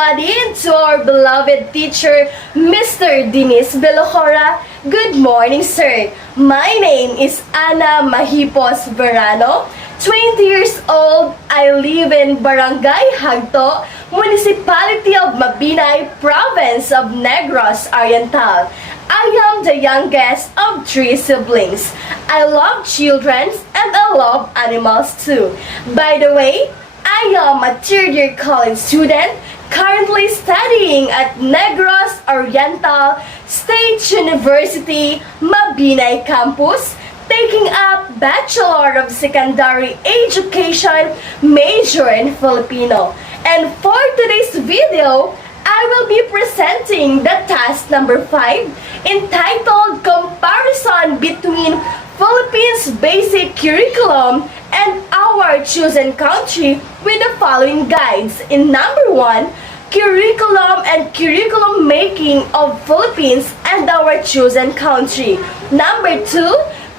everybody, and to our beloved teacher, Mr. Dennis Belocora. Good morning, sir. My name is Ana Mahipos Verano. 20 years old, I live in Barangay Hagto, Municipality of Mabinay, Province of Negros Oriental. I am the youngest of 3 siblings. I love children and I love animals too. By the way, I am a third-year college student currently studying at Negros Oriental State University, Mabinay Campus, taking up Bachelor of Secondary Education major in Filipino. And for today's video, I will be presenting the task number 5 entitled Comparison Between Philippines Basic Curriculum and Our Chosen Country with the following guides. In number 1, Curriculum and Curriculum Making of Philippines and Our Chosen Country. Number 2,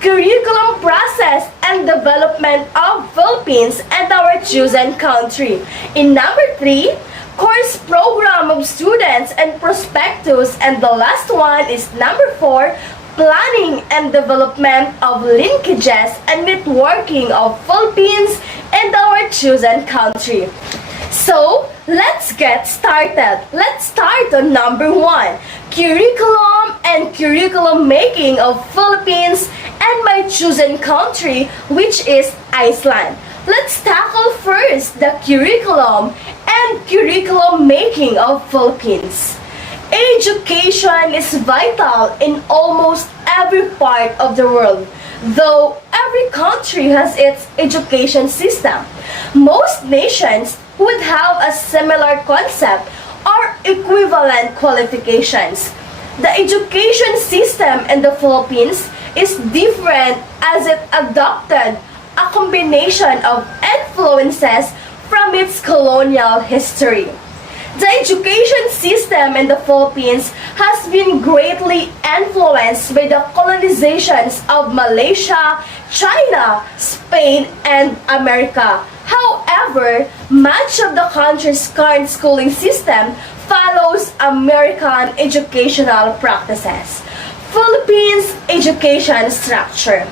Curriculum Process and Development of Philippines and Our Chosen Country. In number 3, Course Program of Students and Prospectus. And the last one is number 4, Planning and Development of Linkages and Networking of Philippines and Our Chosen Country. So, let's get started. Let's start on number 1, Curriculum and Curriculum Making of Philippines and My Chosen Country, which is Iceland. Let's tackle first the curriculum and curriculum making of Philippines. Education is vital in almost every part of the world, though every country has its education system. Most nations would have a similar concept or equivalent qualifications. The education system in the Philippines is different as it adopted a combination of influences from its colonial history. The education system in the Philippines has been greatly influenced by the colonizations of Malaysia, China, Spain, and America. However, much of the country's current schooling system follows American educational practices. Philippines education structure.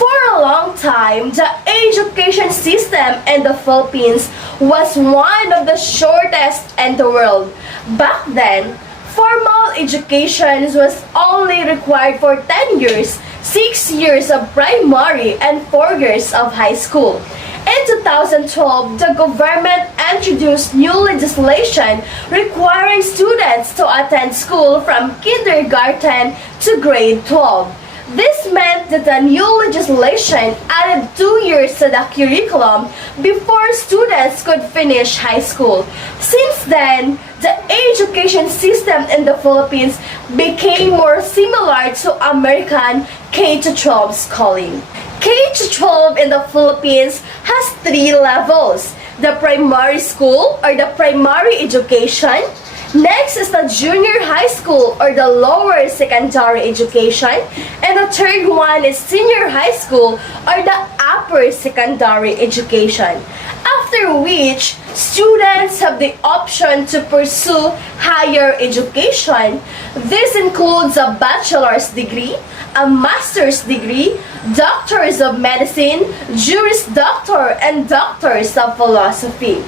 For a long time, the education system in the Philippines was one of the shortest in the world. Back then, formal education was only required for 10 years, 6 years of primary and 4 years of high school. In 2012, the government introduced new legislation requiring students to attend school from kindergarten to grade 12. This meant that the new legislation added 2 years to the curriculum before students could finish high school. Since then, the education system in the Philippines became more similar to American K-12 schooling. K-12 in the Philippines has 3 levels: the primary school or the primary education. Next is the junior high school or the lower secondary education. And the third one is senior high school or the upper secondary education. After which, students have the option to pursue higher education. This includes a bachelor's degree, a master's degree, doctors of medicine, Juris Doctor, and doctors of philosophy.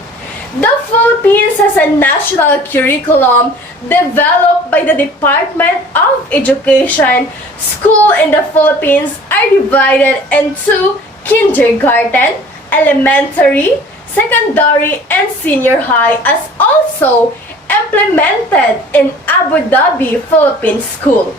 The Philippines has a national curriculum developed by the Department of Education. Schools in the Philippines are divided into kindergarten, elementary, secondary, and senior high, as also implemented in Abu Dhabi Philippine School.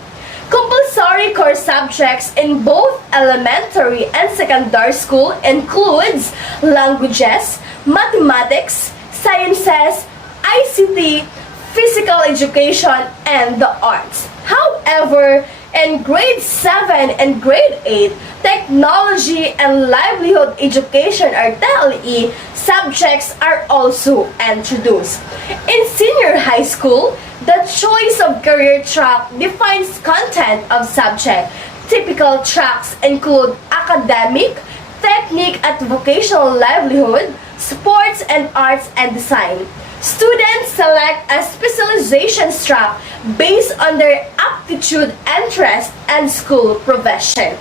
Compulsory core subjects in both elementary and secondary school includes languages, mathematics, sciences, ICT, physical education, and the arts. However, in grade 7 and grade 8, technology and livelihood education or TLE subjects are also introduced. In senior high school, the choice of career track defines content of subject. Typical tracks include academic, technique at vocational livelihood, sports and arts and design. Students select a specialization track based on their aptitude, interest, and school profession.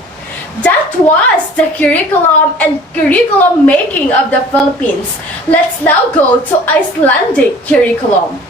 That was the curriculum and curriculum making of the Philippines. Let's now go to Icelandic curriculum.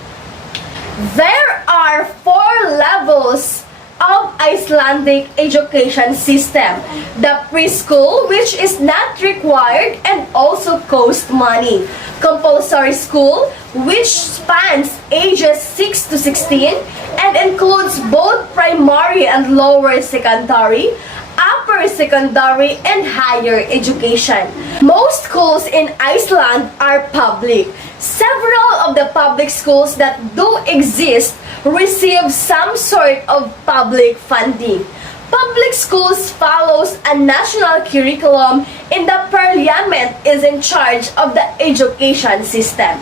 There are 4 levels of Icelandic education system. The preschool, which is not required and also costs money. Compulsory school, which spans ages 6 to 16 and includes both primary and lower secondary, upper secondary, and higher education. Most schools in Iceland are public. Several of the public schools that do exist receive some sort of public funding. Public schools follows a national curriculum and the parliament is in charge of the education system.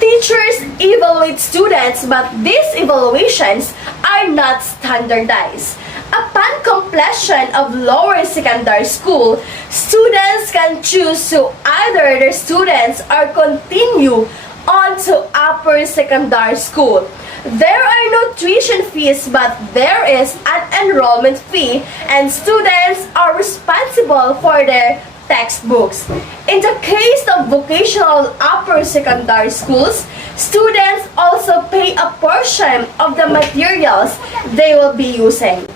Teachers evaluate students, but these evaluations are not standardized. Upon completion of lower secondary school, students can choose to either their students or continue on to upper secondary school. There are no tuition fees, but there is an enrollment fee, and students are responsible for their textbooks. In the case of vocational upper secondary schools, students also pay a portion of the materials they will be using.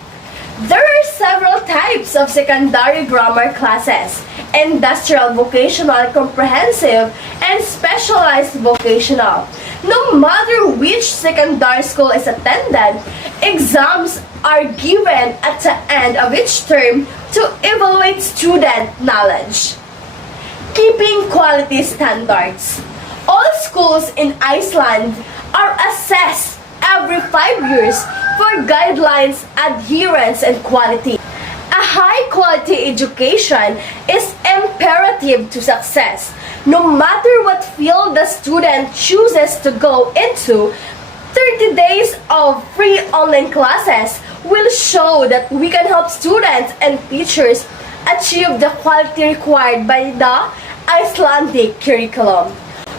There are several types of secondary grammar classes: industrial, vocational, comprehensive, and specialized vocational. No matter which secondary school is attended, exams are given at the end of each term to evaluate student knowledge. Keeping quality standards. All schools in Iceland are assessed every 5 years for guidelines, adherence, and quality. A high-quality education is imperative to success. No matter what field the student chooses to go into, 30 days of free online classes will show that we can help students and teachers achieve the quality required by the Icelandic curriculum.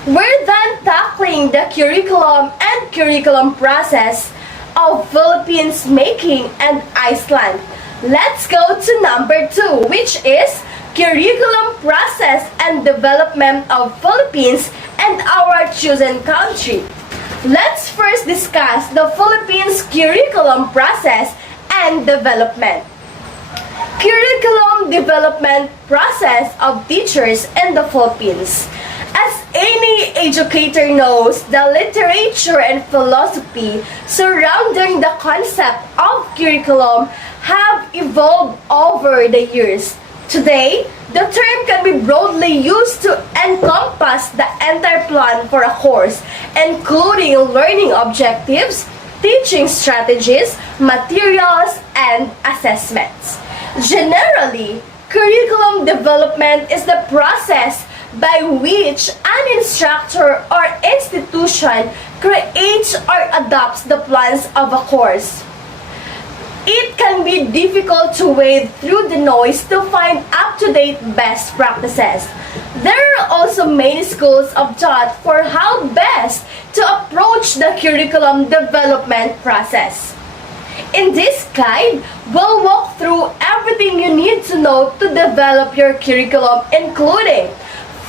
We're then tackling the curriculum and curriculum process of Philippines making and Iceland. Let's go to number 2, which is curriculum process and development of Philippines and our chosen country. Let's first discuss the Philippines curriculum process and development. Curriculum development process of teachers in the Philippines. As any educator knows, the literature and philosophy surrounding the concept of curriculum have evolved over the years. Today, the term can be broadly used to encompass the entire plan for a course, including learning objectives, teaching strategies, materials, and assessments. Generally, curriculum development is the process by which an instructor or institution creates or adopts the plans of a course. It can be difficult to wade through the noise to find up-to-date best practices. There are also many schools of thought for how best to approach the curriculum development process. In this guide, we'll walk through everything you need to know to develop your curriculum, including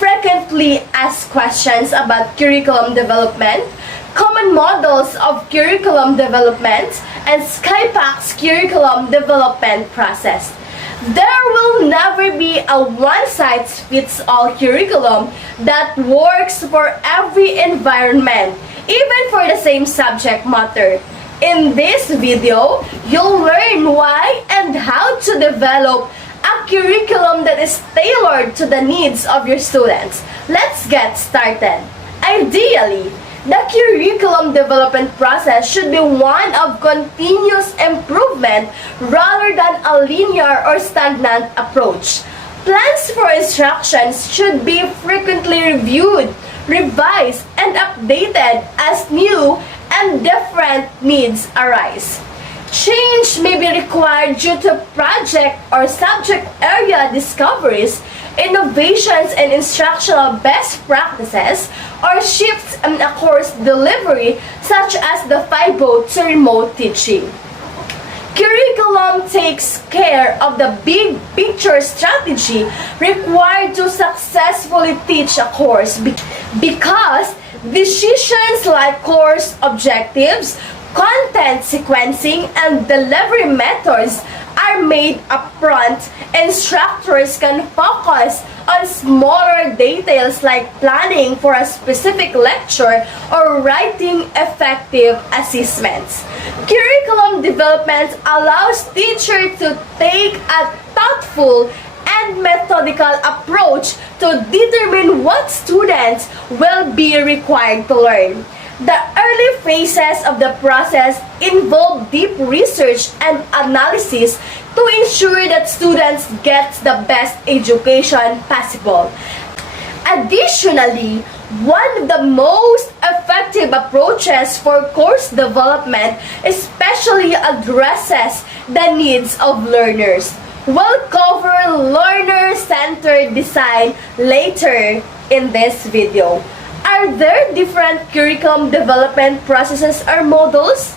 frequently asked questions about curriculum development, common models of curriculum development, and SkyPack's curriculum development process. There will never be a one-size-fits-all curriculum that works for every environment, even for the same subject matter. In this video, you'll learn why and how to develop a curriculum that is tailored to the needs of your students. Let's get started. Ideally, the curriculum development process should be one of continuous improvement rather than a linear or stagnant approach. Plans for instructions should be frequently reviewed, revised, and updated as new and different needs arise. Change may be required due to project or subject area discoveries, innovations and instructional best practices, or shifts in a course delivery such as the 5-0 to remote teaching. Curriculum takes care of the big picture strategy required to successfully teach a course because decisions like course objectives, content sequencing, and delivery methods are made upfront. Instructors can focus on smaller details like planning for a specific lecture or writing effective assessments. Curriculum development allows teachers to take a thoughtful and methodical approach to determine what students will be required to learn. The early phases of the process involve deep research and analysis to ensure that students get the best education possible. Additionally, one of the most effective approaches for course development especially addresses the needs of learners. We'll cover learner-centered design later in this video. Are there different curriculum development processes or models?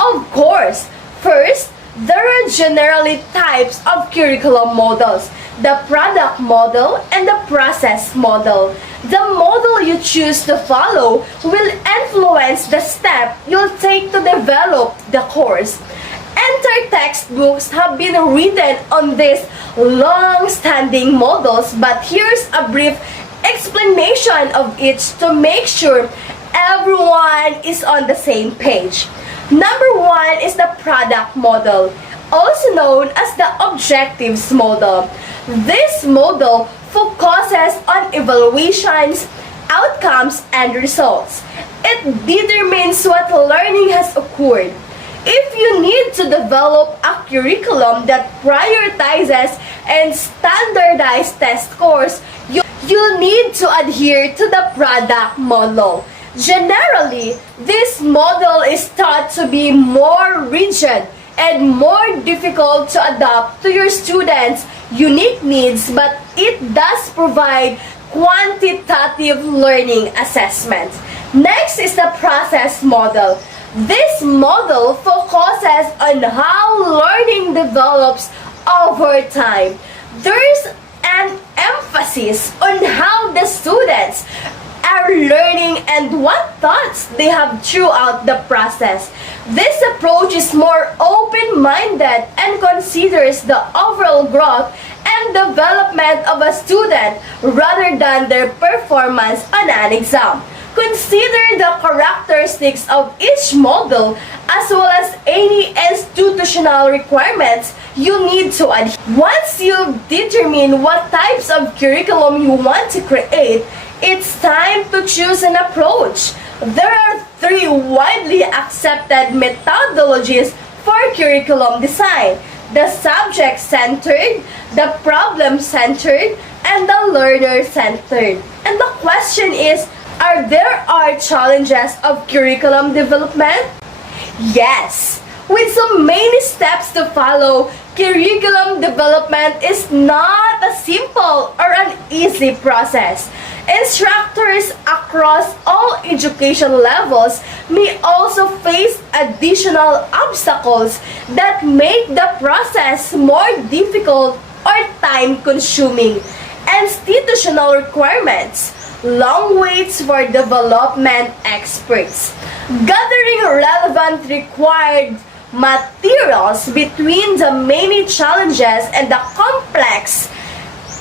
Of course. First, there are generally types of curriculum models: the product model and the process model. The model you choose to follow will influence the step you'll take to develop the course. Entire textbooks have been written on these long-standing models, but here's a brief explanation of each to make sure everyone is on the same page. Number one is the product model, also known as the objectives model. This model focuses on evaluations, outcomes, and results. It determines what learning has occurred. If you need to develop a curriculum that prioritizes and standardizes test scores, you'll need to adhere to the product model. Generally, this model is thought to be more rigid and more difficult to adapt to your students' unique needs, but it does provide quantitative learning assessment. Next is the process model. This model focuses on how learning develops over time. There's an emphasis on how the students are learning and what thoughts they have throughout the process. This approach is more open-minded and considers the overall growth and development of a student rather than their performance on an exam. Consider the characteristics of each model as well as any institutional requirements you need to adhere. Once you've determined what types of curriculum you want to create, it's time to choose an approach. There are 3 widely accepted methodologies for curriculum design: the subject-centered, the problem-centered, and the learner-centered. And the question is, are there challenges of curriculum development? Yes! With so many steps to follow, curriculum development is not a simple or an easy process. Instructors across all education levels may also face additional obstacles that make the process more difficult or time-consuming. Institutional requirements, long waits for development experts, gathering relevant required materials between the many challenges and the complex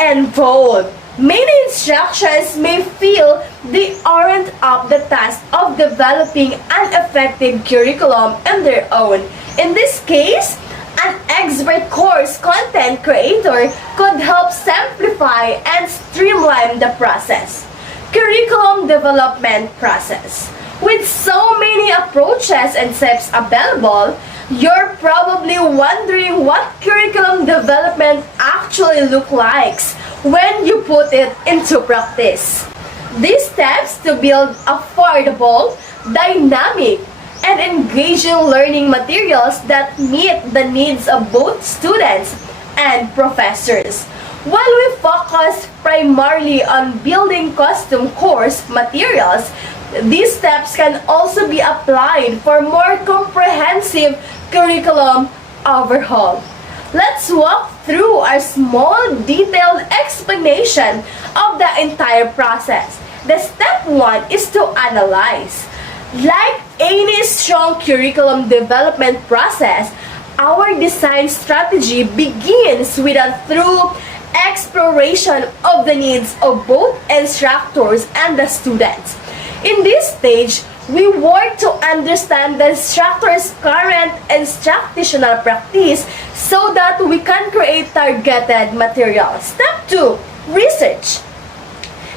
involved. Many instructions may feel they aren't up the task of developing an effective curriculum on their own. In this case, an expert course content creator could help simplify and streamline the process. Curriculum development process. With so many approaches and steps available, you're probably wondering what curriculum development actually looks like when you put it into practice. These steps to build affordable, dynamic, and engaging learning materials that meet the needs of both students and professors. While we focus primarily on building custom course materials, these steps can also be applied for more comprehensive curriculum overhaul. Let's walk through a small detailed explanation of the entire process. The step 1 is to analyze. Like any strong curriculum development process, our design strategy begins with a thorough exploration of the needs of both instructors and the students. In this stage, we work to understand the instructor's current instructional practice so that we can create targeted material. Step 2. Research.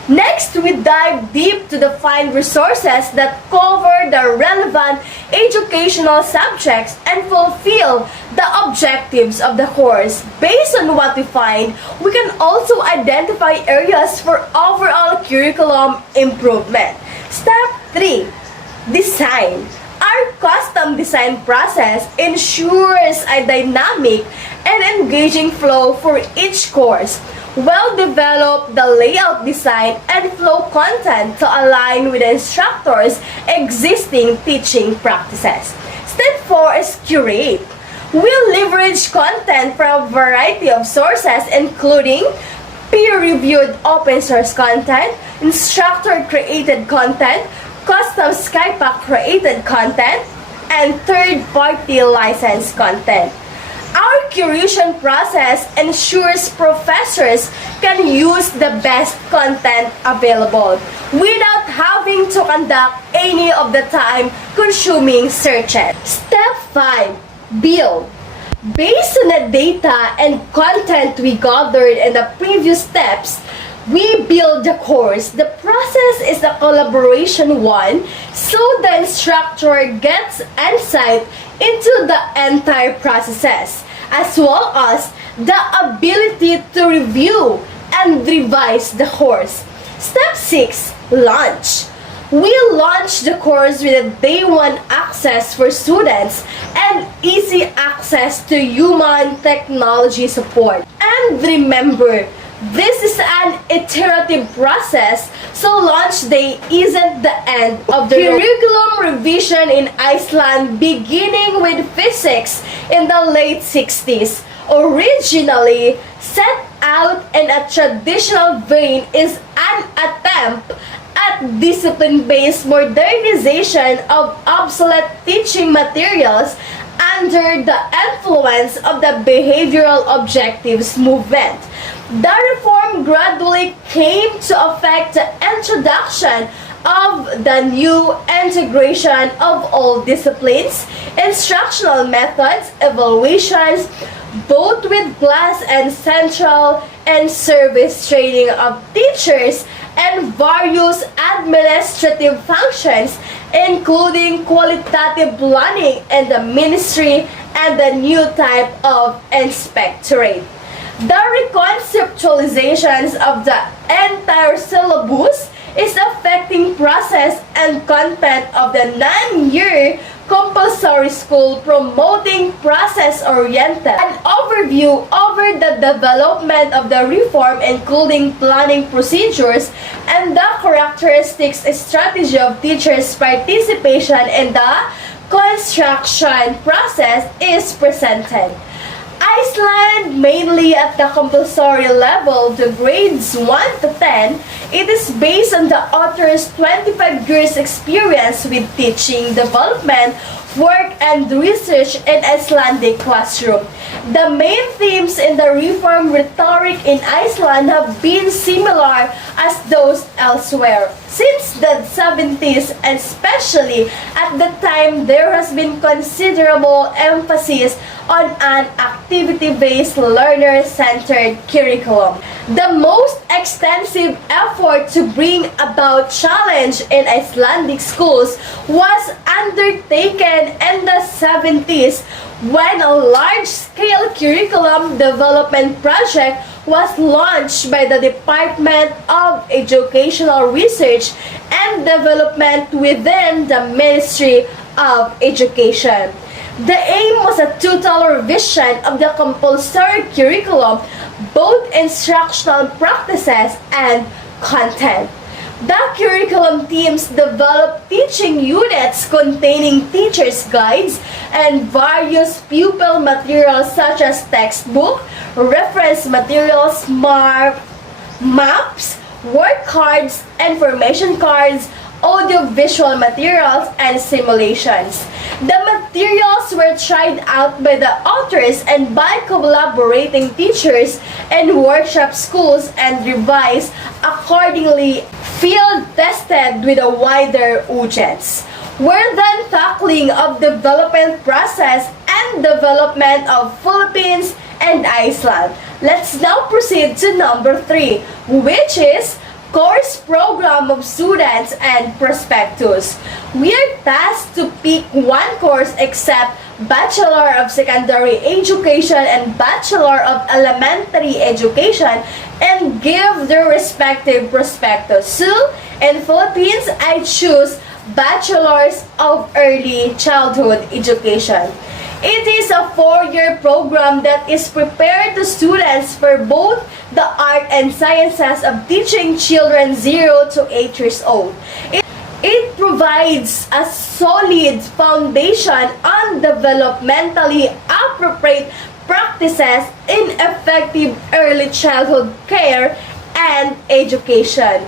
Next, we dive deep to define resources that cover the relevant educational subjects and fulfill the objectives of the course. Based on what we find, we can also identify areas for overall curriculum improvement. Step 3. Design. Our custom design process ensures a dynamic and engaging flow for each course. Well-developed the layout design and flow content to align with the instructor's existing teaching practices. Step 4 is curate. We'll leverage content from a variety of sources including peer-reviewed open source content, instructor-created content, custom Skypack created content, and third-party licensed content. Our curation process ensures professors can use the best content available without having to conduct any of the time-consuming searches. Step 5. Build. Based on the data and content we gathered in the previous steps, we build the course. The process is a collaboration one, so the instructor gets insight into the entire processes, as well as the ability to review and revise the course. Step 6. Launch. We launch the course with a day 1 access for students and easy access to human technology support. And remember, this is an iterative process, so launch day isn't the end of the curriculum revision in Iceland, beginning with physics in the late 60s. Originally set out in a traditional vein, is an attempt at discipline-based modernization of obsolete teaching materials under the influence of the behavioral objectives movement. The reform gradually came to affect the introduction of the new integration of all disciplines, instructional methods, evaluations, both with class and central and service training of teachers, and various administrative functions, including qualitative planning in the ministry and the new type of inspectorate. The reconceptualizations of the entire syllabus is affecting process and content of the 9-year compulsory school, promoting process-oriented. An overview over the development of the reform, including planning procedures and the characteristics and strategy of teachers' participation in the construction process, is presented. Iceland, mainly at the compulsory level, the grades 1 to 10, it is based on the author's 25 years experience with teaching, development, work, and research in Icelandic classroom. The main themes in the reform rhetoric in Iceland have been similar as those elsewhere. Since the 70s, and especially at the time, there has been considerable emphasis on an activity-based, learner-centered curriculum. The most extensive effort to bring about challenge in Icelandic schools was undertaken in the 70s when a large-scale curriculum development project was launched by the Department of Educational Research and Development within the Ministry of Education. The aim was a total revision of the compulsory curriculum, both instructional practices and content. The curriculum teams developed teaching units containing teachers' guides and various pupil materials such as textbook, reference materials, maps, work cards, information cards, audio-visual materials, and simulations. The materials were tried out by the authors and by collaborating teachers in workshop schools and revised accordingly, field-tested with a wider audience. We're then tackling of development process and development of Philippines and Iceland. Let's now proceed to number 3, which is course program of students and prospectus. We are tasked to pick one course except Bachelor of Secondary Education and Bachelor of Elementary Education and give their respective prospectus. So, in Philippines, I choose Bachelors of Early Childhood Education. It is a 4-year program that is prepared to students for both the art and sciences of teaching children 0 to 8 years old. It provides a solid foundation on developmentally appropriate practices in effective early childhood care and education.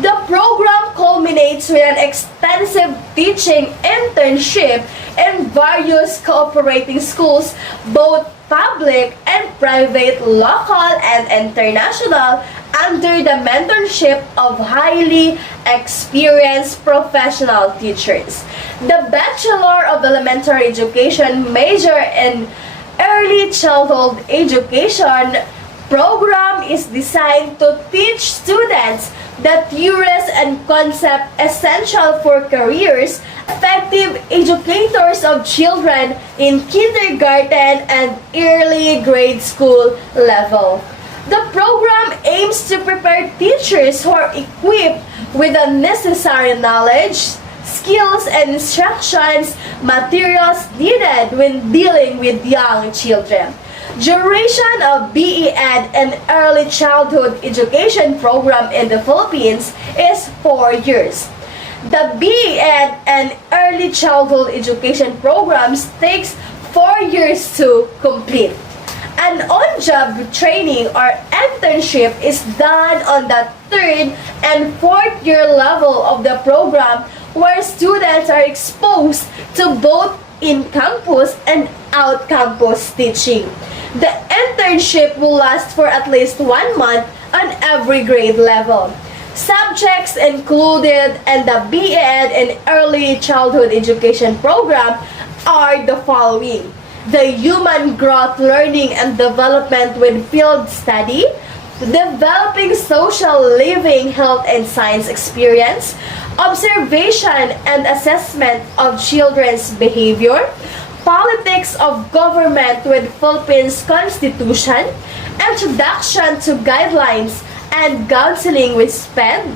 The program culminates with an extensive teaching internship in various cooperating schools, both public and private, local and international, under the mentorship of highly experienced professional teachers. The Bachelor of Elementary Education major in Early Childhood Education program is designed to teach students the theories and concepts essential for careers, effective educators of children in kindergarten and early grade school level. The program aims to prepare teachers who are equipped with the necessary knowledge, skills, and instructions materials needed when dealing with young children. Duration of Bsed and Early Childhood Education program in the Philippines is 4 years. The Bsed and Early Childhood Education programs takes 4 years to complete. An on-job training or internship is done on the 3rd and 4th year level of the program, where students are exposed to both in-campus and out-campus teaching. The internship will last for at least 1 month on every grade level. Subjects included in the Bsed and Early Childhood Education program are the following: the Human Growth Learning and Development with Field Study, Developing Social Living, Health and Science Experience, Observation and Assessment of Children's Behavior, Politics of Government with Philippines Constitution, Introduction to Guidelines and Counseling with Bsed,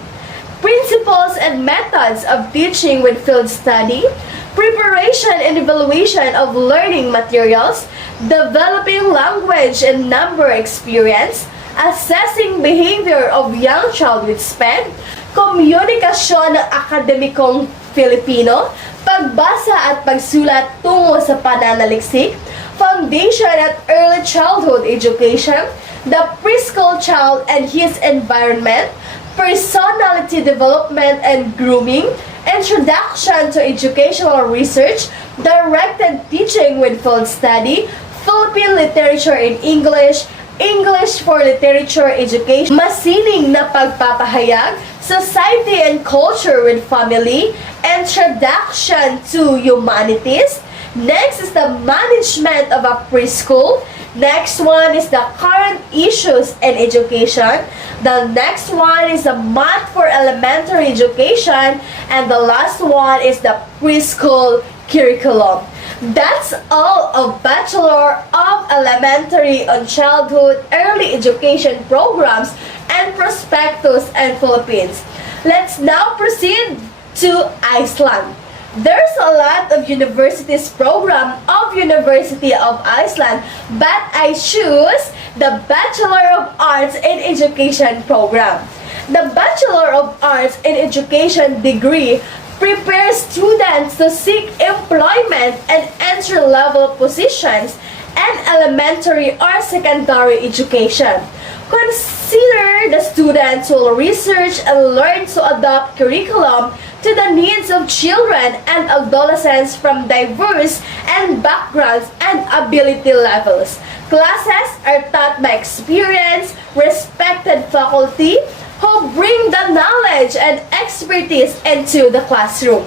Principles and Methods of Teaching with Field Study, Preparation and Evaluation of Learning Materials, Developing Language and Number Experience, Assessing Behavior of Young Child with Bsed, Komunikasyon ng Akademikong Filipino, pagbasa at pagsulat tungo sa pananaliksik, Foundation at Early Childhood Education, the Preschool Child and His Environment, Personality Development and Grooming, Introduction to Educational Research, Directed Teaching with Field Study, Philippine Literature in English, English for Literature Education, Masining na Pagpapahayag, Society and Culture with Family, Introduction to Humanities. Next is the Management of a Preschool. Next one is the Current Issues in Education. The next one is the Math for Elementary Education. And the last one is the Preschool Curriculum. That's all of Bachelor of Elementary and Childhood Early Education programs and prospectus in Philippines. Let's now proceed to Iceland. There's a lot of universities program of University of Iceland, but I choose the Bachelor of Arts in Education program. The Bachelor of Arts in Education degree prepares students to seek employment and entry-level positions and elementary or secondary education. Consider the students will research and learn to adapt curriculum to the needs of children and adolescents from diverse and backgrounds and ability levels. Classes are taught by experienced, respected faculty who bring the knowledge and expertise into the classroom.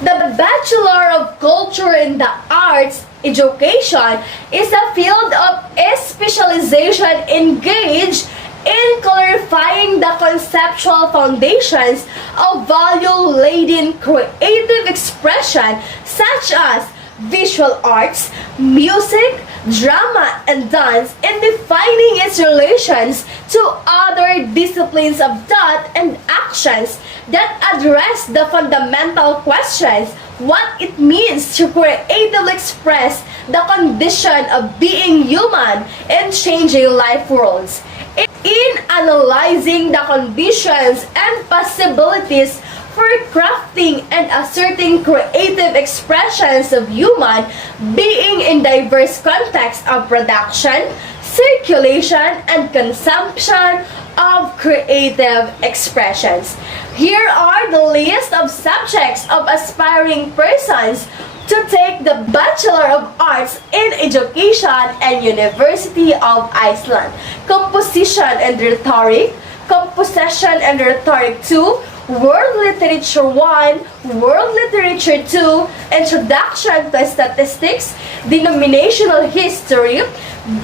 The Bachelor of Culture in the Arts Education is a field of specialization engaged in clarifying the conceptual foundations of value-laden creative expression such as visual arts, music, drama, and dance, and defining its relations to other disciplines of thought and actions that address the fundamental questions what it means to creatively express the condition of being human in changing life worlds. In analyzing the conditions and possibilities for crafting and asserting creative expressions of human being in diverse contexts of production, circulation, and consumption of creative expressions. Here are the list of subjects of aspiring persons to take the Bachelor of Arts in Education and University of Iceland. Composition and Rhetoric, Composition and Rhetoric 2, World Literature 1, World Literature 2, Introduction to Statistics, Denominational History,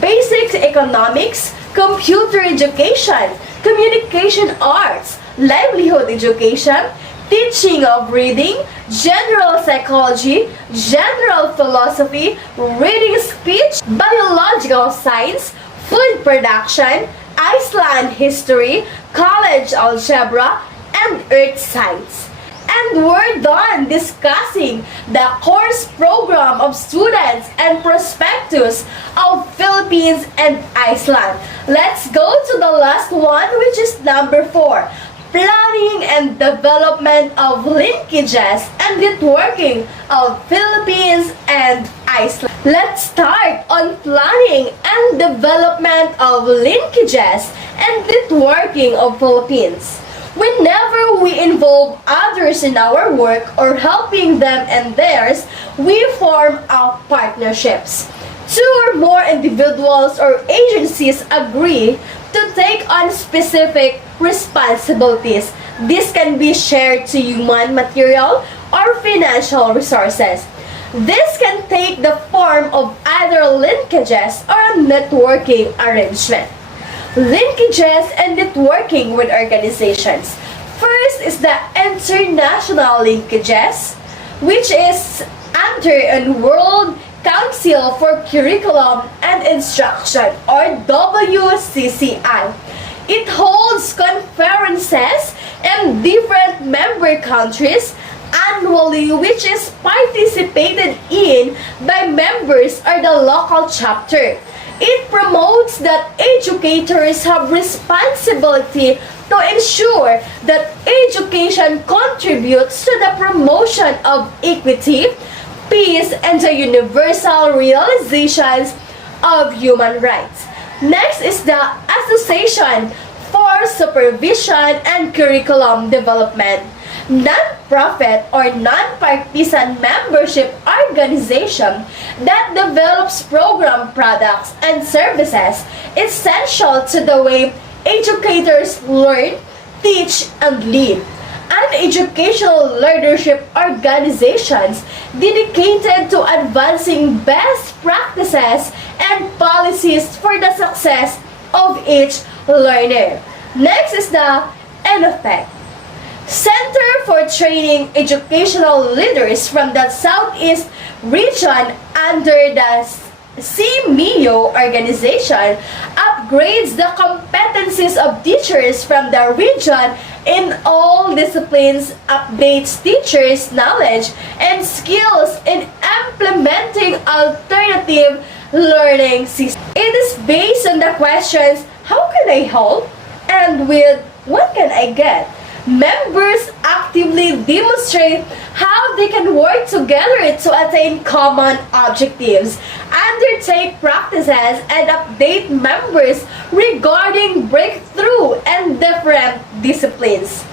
Basic Economics, Computer Education, Communication Arts, Livelihood Education, Teaching of Reading, General Psychology, General Philosophy, Reading Speech, Biological Science, Food Production, Iceland History, College Algebra, and Earth Science. And we're done discussing the course program of students and prospectus of Philippines and Iceland. Let's go to the last one, which is number 4. Planning and development of linkages and networking of Philippines and Iceland. Let's start on planning and development of linkages and networking of Philippines. Whenever we involve others in our work or helping them and theirs, we form partnerships. 2 or more individuals or agencies agree to take on specific responsibilities. This can be shared to human material or financial resources. This can take the form of either linkages or a networking arrangement. Linkages and networking with organizations. First is the international linkages, which is under a World Council for Curriculum and Instruction, or WCCI. It holds conferences in different member countries annually, which is participated in by members or the local chapter. It promotes that educators have responsibility to ensure that education contributes to the promotion of equity, peace, and the universal realizations of human rights. Next is the Association for Supervision and Curriculum Development. Non-profit or non-partisan membership organization that develops program products and services essential to the way educators learn, teach, and lead. And educational leadership organizations dedicated to advancing best practices and policies for the success of each learner. Next is the NFEC, Center for Training Educational Leaders from the Southeast Region under the CMEO organization, upgrades the competencies of teachers from the region in all disciplines, updates teachers' knowledge and skills in implementing alternative learning systems. It is based on the questions, how can I help? And with, what can I get? Members actively demonstrate how they can work together to attain common objectives, undertake practices, and update members regarding breakthrough and different disciplines.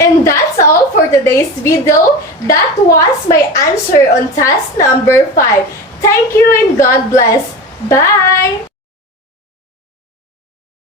And that's all for today's video. That was my answer on task number 5. Thank you and God bless. Bye!